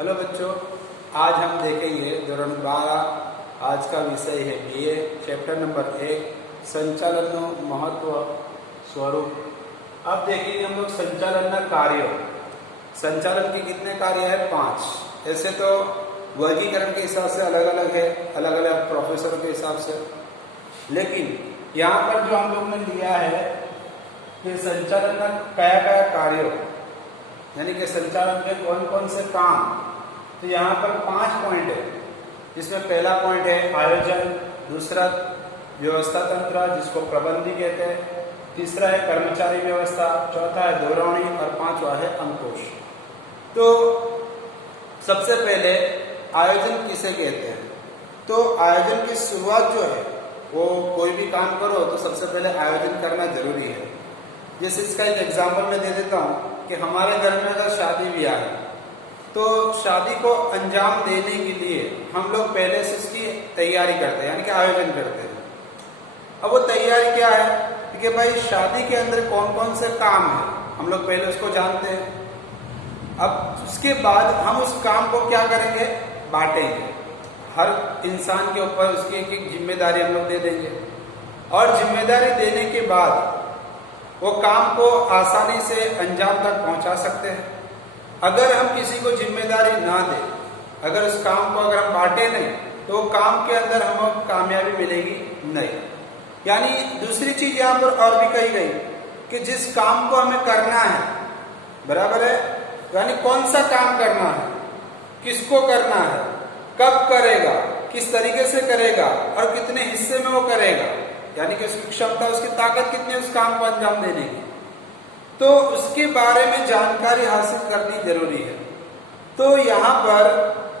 Hello बच्चों, आज हम देखेंगे दौरान 12 आज का विषय है बीए चैप्टर नंबर 1 संचालन महत्व स्वरूप। अब देखेंगे हम लोग संचालन कार्य। संचालन के कितने कार्य है? 5। ऐसे तो वर्गीकरण के हिसाब से अलग अलग है, अलग अलग प्रोफेसर के हिसाब से, लेकिन यहाँ पर जो हम लोग ने लिया है कि संचालन का क्या कार्य, यानी कि संचालन के कौन कौन से काम, तो यहाँ पर 5 पॉइंट है। जिसमें पहला पॉइंट है आयोजन, दूसरा व्यवस्था तंत्र जिसको प्रबंधी कहते हैं, तीसरा है कर्मचारी व्यवस्था, चौथा है दोहरावनी और 5वां है अंकुश। तो सबसे पहले आयोजन किसे कहते हैं? तो आयोजन की शुरुआत जो है वो कोई भी काम करो तो सबसे पहले आयोजन करना जरूरी है। जैसे इसका एक एग्जाम्पल मैं दे देता हूँ कि हमारे घर में अगर शादी ब्याह है तो शादी को अंजाम देने के लिए हम लोग पहले से इसकी तैयारी करते हैं, यानी कि आयोजन करते हैं। अब वो तैयारी क्या है कि भाई शादी के अंदर कौन कौन से काम है, हम लोग पहले उसको जानते हैं। अब उसके बाद हम उस काम को क्या करेंगे? बांटेंगे। हर इंसान के ऊपर उसकी एक एक जिम्मेदारी हम लोग दे देंगे, और जिम्मेदारी देने के बाद वो काम को आसानी से अंजाम तक पहुंचा सकते हैं। अगर हम किसी को जिम्मेदारी ना दें, अगर उस काम को अगर हम बांटे नहीं, तो काम के अंदर हमें कामयाबी मिलेगी नहीं। यानी दूसरी चीज यहाँ पर और भी कही गई कि जिस काम को हमें करना है, बराबर है, यानी कौन सा काम करना है, किसको करना है, कब करेगा, किस तरीके से करेगा और कितने हिस्से में वो करेगा, यानी कि उसकी क्षमता, उसकी ताकत कितनी है उस काम को अंजाम देने की, तो उसके बारे में जानकारी हासिल करनी जरूरी है। तो यहाँ पर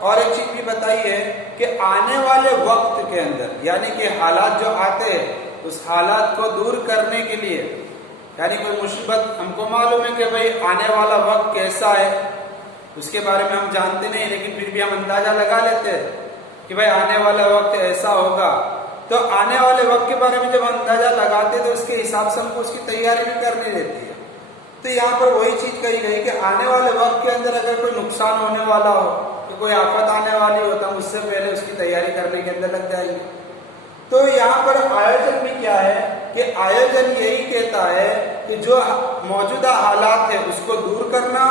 और एक चीज भी बताई है कि आने वाले वक्त के अंदर, यानी कि हालात जो आते हैं उस हालात को दूर करने के लिए, यानी कोई मुसीबत हमको मालूम है कि भाई आने वाला वक्त कैसा है, उसके बारे में हम जानते नहीं, लेकिन फिर भी हम अंदाजा लगा लेते हैं कि भाई आने वाला वक्त ऐसा होगा। तो आने वाले वक्त के बारे में जब अंदाजा लगाते हैं तो उसके हिसाब से हमको उसकी तैयारी भी करनी रहती है। तो यहाँ पर वही चीज कही गई कि आने वाले वक्त के अंदर अगर कोई नुकसान होने वाला हो, कि कोई आफत आने वाली हो, तो हम उससे पहले उसकी तैयारी करने के अंदर लग जाएंगे। तो यहाँ पर आयोजन भी क्या है कि आयोजन यही कहता है कि जो मौजूदा हालात है उसको दूर करना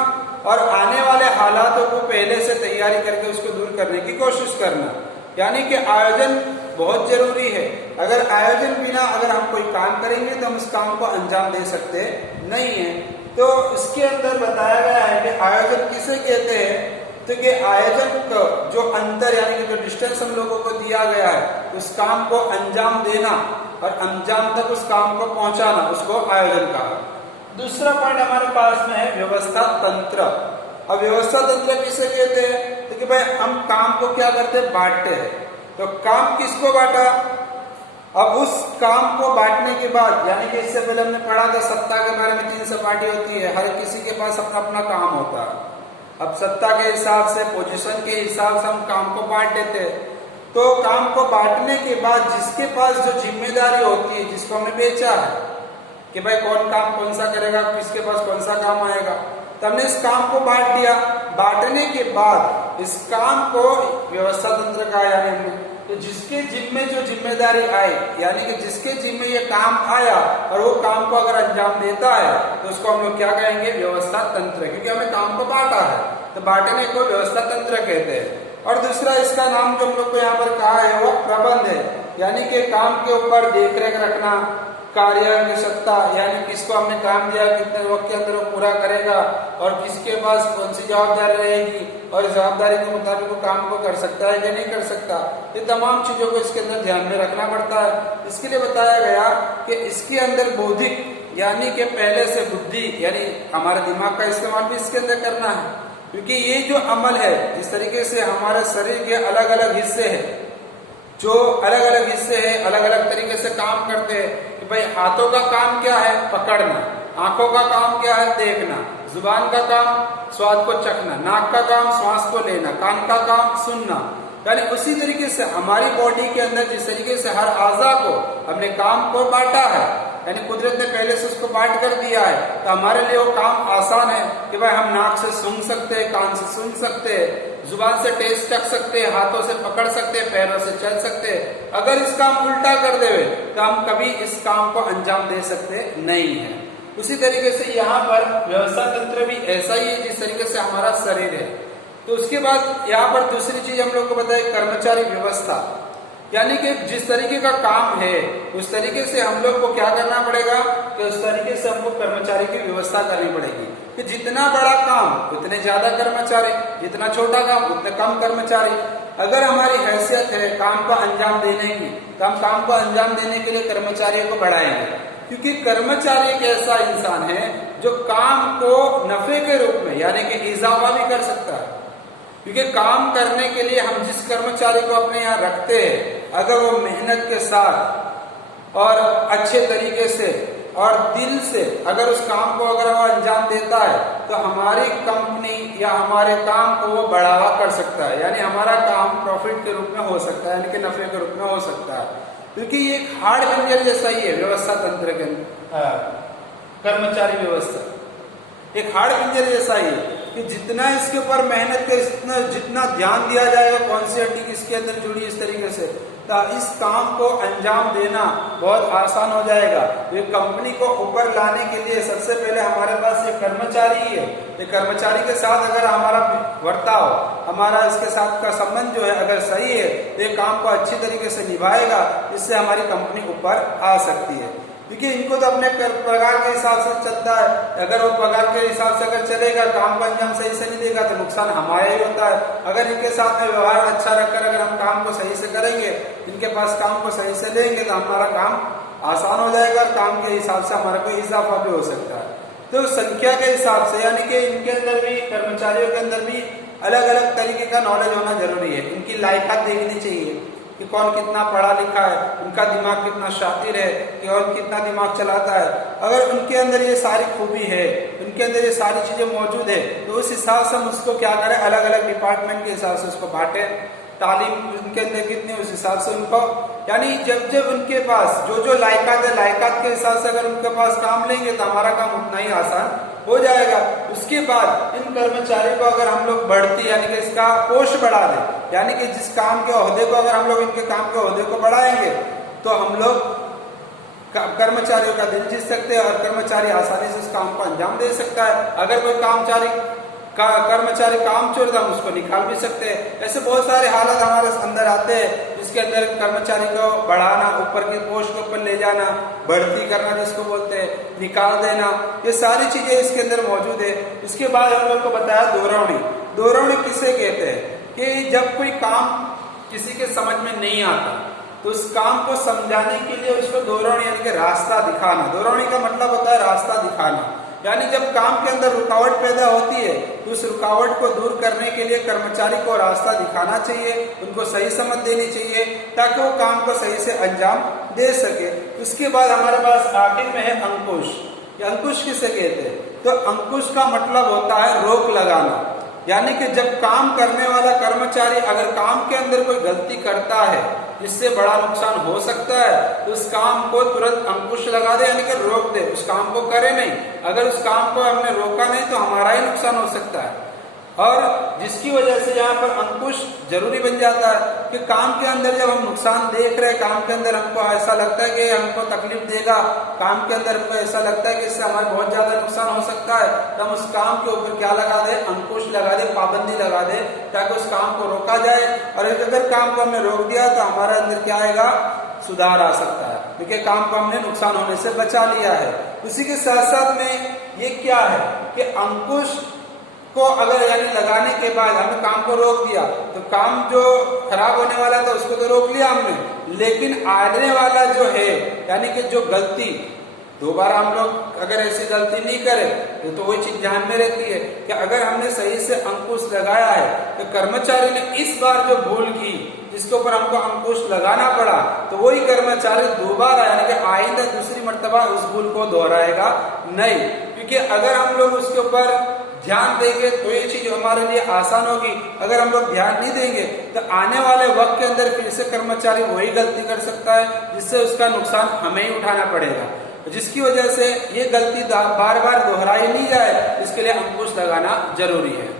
और आने वाले हालातों को पहले से तैयारी करके उसको दूर करने की कोशिश करना। यानी कि आयोजन बहुत जरूरी है। अगर आयोजन बिना अगर हम कोई काम करेंगे तो हम उस काम को अंजाम दे सकते नहीं है। तो इसके अंदर बताया गया है कि आयोजन किसे कहते हैं, तो कि आयोजन का जो अंतर, यानी कि जो डिस्टेंस हम लोगों को दिया गया है उस काम को अंजाम देना और अंजाम तक उस काम को पहुंचाना, उसको आयोजन कहा। दूसरा पॉइंट हमारे पास में है व्यवस्था तंत्र। अब व्यवस्था तंत्र किसे कहते हैं, तो कि भाई हम काम को क्या करते हैं? बांटते हैं। तो काम किसको बांटा? अब उस काम को बांटने के बाद, यानी कि इससे पहले हमने पढ़ा था सत्ता के बारे में, 3 सपाटी होती है, हर किसी के पास अपना अपना काम होता है। अब सत्ता के हिसाब से, पोजीशन के हिसाब से हम काम को बांट देते हैं। तो काम को बांटने के बाद जिसके पास जो जिम्मेदारी होती है, जिसको हमने बेचा है कि भाई कौन काम कौन सा करेगा, किसके पास कौन सा काम आएगा, तो हमने इस काम को बांट दिया। बांटने के बाद इस काम को व्यवस्था तंत्र कहा, यानी हमने तो जिसके जिम्मे जो जिम्मेदारी आई, यानी कि जिसके जिम्मे ये काम आया और वो काम को अगर अंजाम देता है तो उसको हम लोग क्या कहेंगे? व्यवस्था तंत्र, क्योंकि हमें काम को बांटा है। तो बांटने को व्यवस्था तंत्र कहते हैं। और दूसरा इसका नाम जो हम लोग को यहाँ पर कहा है वो प्रबंध है, यानी कि काम के ऊपर देखरेख रखना, कार्य की सत्ता, यानी किसको हमने काम दिया कितने वक्त के अंदर वो पूरा करेगा और किसके पास कौन सी जवाबदारी रहेगी और जवाबदारी के मुताबिक वो काम को कर सकता है या नहीं कर सकता। ये तमाम चीजों को इसके अंदर ध्यान में रखना पड़ता है। इसके लिए बताया गया कि इसके अंदर बौद्धिक, यानी कि पहले से बुद्धि, यानी हमारे दिमाग का इस्तेमाल भी इसके अंदर करना है, क्योंकि ये जो अमल है, जिस तरीके से हमारे शरीर के अलग अलग हिस्से है, जो अलग अलग हिस्से हैं अलग अलग तरीके से काम करते हैं। कि भाई हाथों का काम क्या है? पकड़ना। आंखों का काम क्या है? देखना। जुबान का काम स्वाद को चखना। नाक का काम श्वास को लेना। कान का काम सुनना। यानी उसी तरीके से हमारी बॉडी के अंदर जिस तरीके से हर आज़ा को हमने काम को बांटा है, यानी कुदरत ने पहले से उसको बांट कर दिया है, तो हमारे लिए वो काम आसान है कि भाई हम नाक से सूंघ सकते हैं, कान से सुन सकते हैं, जुबान से टेस्ट कर सकते हैं, हाथों से पकड़ सकते हैं, पैरों से चल सकते हैं। अगर इस काम उल्टा कर देवे तो हम कभी इस काम को अंजाम दे सकते नहीं है। उसी तरीके से यहाँ पर व्यवस्था तंत्र भी ऐसा ही है जिस तरीके से हमारा शरीर है। तो उसके बाद यहाँ पर दूसरी चीज हम लोग को बताए कर्मचारी व्यवस्था, यानी कि जिस तरीके का काम है उस तरीके से हम लोग को क्या करना पड़ेगा कि उस तरीके से हमको कर्मचारी की व्यवस्था करनी पड़ेगी कि जितना बड़ा काम उतने ज्यादा कर्मचारी, जितना छोटा काम उतने कम कर्मचारी। अगर हमारी हैसियत है काम को अंजाम देने की तो हम काम को अंजाम देने के लिए कर्मचारियों को बढ़ाएंगे, क्योंकि कर्मचारी एक ऐसा इंसान है जो काम को नफे के रूप में यानी कि इजाफा भी कर सकता है। क्योंकि काम करने के लिए हम जिस कर्मचारी को अपने यहाँ रखते हैं, अगर वो मेहनत के साथ और अच्छे तरीके से और दिल से अगर उस काम को अगर वो अंजाम देता है तो हमारी कंपनी या हमारे काम को वो बढ़ावा कर सकता है, यानी हमारा काम प्रॉफिट के रूप में हो सकता है, यानी कि नफे के रूप में हो सकता है। क्योंकि ये एक हार्ड पिंजर जैसा ही है व्यवस्था तंत्र के कर्मचारी व्यवस्था एक हार्ड पिंजर जैसा ही है कि जितना इसके ऊपर मेहनत के जितना ध्यान दिया जाएगा कौन सी हड्डी किसके अंदर जुड़ी इस तरीके से, तो इस काम को अंजाम देना बहुत आसान हो जाएगा। ये कंपनी को ऊपर लाने के लिए सबसे पहले हमारे पास ये कर्मचारी ही है। ये कर्मचारी के साथ अगर हमारा बर्ताव, हमारा इसके साथ का संबंध जो है अगर सही है तो ये काम को अच्छी तरीके से निभाएगा, इससे हमारी कंपनी ऊपर आ सकती है। क्योंकि इनको तो अपने पगार के हिसाब से चलता है, अगर वो पगार के हिसाब से अगर चलेगा, काम को अंजाम सही से नहीं देगा तो नुकसान हमारा ही होता है। अगर इनके साथ में व्यवहार अच्छा रखकर अगर हम काम को सही से करेंगे, इनके पास काम को सही से लेंगे तो हमारा काम आसान हो जाएगा और काम के हिसाब से हमारा कोई इजाफा भी हो सकता है। तो संख्या के हिसाब से यानी कि इनके अंदर भी, कर्मचारियों के अंदर भी अलग अलग तरीके का नॉलेज होना जरूरी है। इनकी लायकात देखनी चाहिए कि कौन कितना पढ़ा लिखा है, उनका दिमाग कितना शातिर है, कि कौन कितना दिमाग चलाता है। अगर उनके अंदर ये सारी खूबी है, उनके अंदर ये सारी चीजें मौजूद है, तो उस हिसाब से हम उसको क्या करें, अलग अलग डिपार्टमेंट के हिसाब से उसको बांटे। तालीम उनके अंदर कितनी उस हिसाब से उनको, यानी जब जब उनके पास जो जो लायकात है, लायकात के हिसाब से अगर उनके पास काम लेंगे तो हमारा काम उतना ही आसान हो जाएगा। उसके बाद इन कर्मचारियों को अगर हम लोग बढ़ती यानी कि इसका पोस्ट बढ़ा दें, यानी कि जिस काम के ओहदे को अगर हम लोग इनके काम के ओहदे को बढ़ाएंगे तो हम लोग कर्मचारियों का दिल जीत सकते हैं और कर्मचारी आसानी से उस काम को अंजाम दे सकता है। अगर कोई कर्मचारी काम चोर हम उसको निकाल भी सकते हैं। ऐसे बहुत सारे हालत हमारे अंदर आते हैं जिसके अंदर कर्मचारी को बढ़ाना, ऊपर की पोस्ट के ऊपर ले जाना, बढ़ती करना जिसको बोलते हैं, निकाल देना, ये सारी चीजें इसके अंदर मौजूद है। उसके बाद हम लोग को बताया दोहरावनी। दोहरावनी किसे कहते हैं कि जब कोई काम किसी के समझ में नहीं आता तो उस काम को समझाने के लिए उसको दोहरावनी यानी कि रास्ता दिखाना। दोहरावनी का मतलब होता है रास्ता दिखाना, यानी जब काम के अंदर रुकावट पैदा होती है तो उस रुकावट को दूर करने के लिए कर्मचारी को रास्ता दिखाना चाहिए, उनको सही समझ देनी चाहिए ताकि वो काम को सही से अंजाम दे सके। उसके बाद हमारे पास आखिर में है अंकुश। ये अंकुश किसे कहते हैं, तो अंकुश का मतलब होता है रोक लगाना, यानी कि जब काम करने वाला कर्मचारी अगर काम के अंदर कोई गलती करता है जिससे बड़ा नुकसान हो सकता है तो उस काम को तुरंत अंकुश लगा दे, यानी कि रोक दे, उस काम को करे नहीं। अगर उस काम को हमने रोका नहीं तो हमारा ही नुकसान हो सकता है। और जिसकी वजह से यहाँ पर अंकुश जरूरी बन जाता है कि काम के अंदर जब हम नुकसान देख रहे हैं, काम के अंदर हमको ऐसा लगता है कि हमको तकलीफ देगा, काम के अंदर हमको ऐसा लगता है कि इससे हमारा बहुत ज्यादा नुकसान हो सकता है, तो हम उस काम के ऊपर क्या लगा दे, अंकुश लगा दे, पाबंदी लगा दे ताकि उस काम को रोका जाए। और अगर काम को हमने रोक दिया तो हमारे अंदर क्या आएगा, सुधार आ सकता है, क्योंकि काम को हमने नुकसान होने से बचा लिया है। उसी के साथ साथ में ये क्या है कि अंकुश को अगर यानी लगाने के बाद हमने काम को रोक दिया तो काम जो खराब होने वाला था उसको तो रोक लिया हमने, लेकिन आने वाला जो है यानी कि जो गलती दोबारा हम लोग अगर ऐसी गलती नहीं करें तो वही चीज ध्यान में रहती है कि अगर हमने सही से अंकुश लगाया है तो कर्मचारी ने इस बार जो भूल की जिसके ऊपर हमको अंकुश लगाना पड़ा तो वही कर्मचारी दोबारा यानी कि आइंदा दूसरी मर्तबा उस भूल को दोहराएगा नहीं। क्योंकि अगर हम लोग उसके ऊपर ध्यान देंगे तो ये चीज हमारे लिए आसान होगी। अगर हम लोग ध्यान नहीं देंगे तो आने वाले वक्त के अंदर फिर से कर्मचारी वही गलती कर सकता है जिससे उसका नुकसान हमें ही उठाना पड़ेगा। जिसकी वजह से ये गलती बार बार दोहराई नहीं जाए, इसके लिए अंकुश लगाना जरूरी है।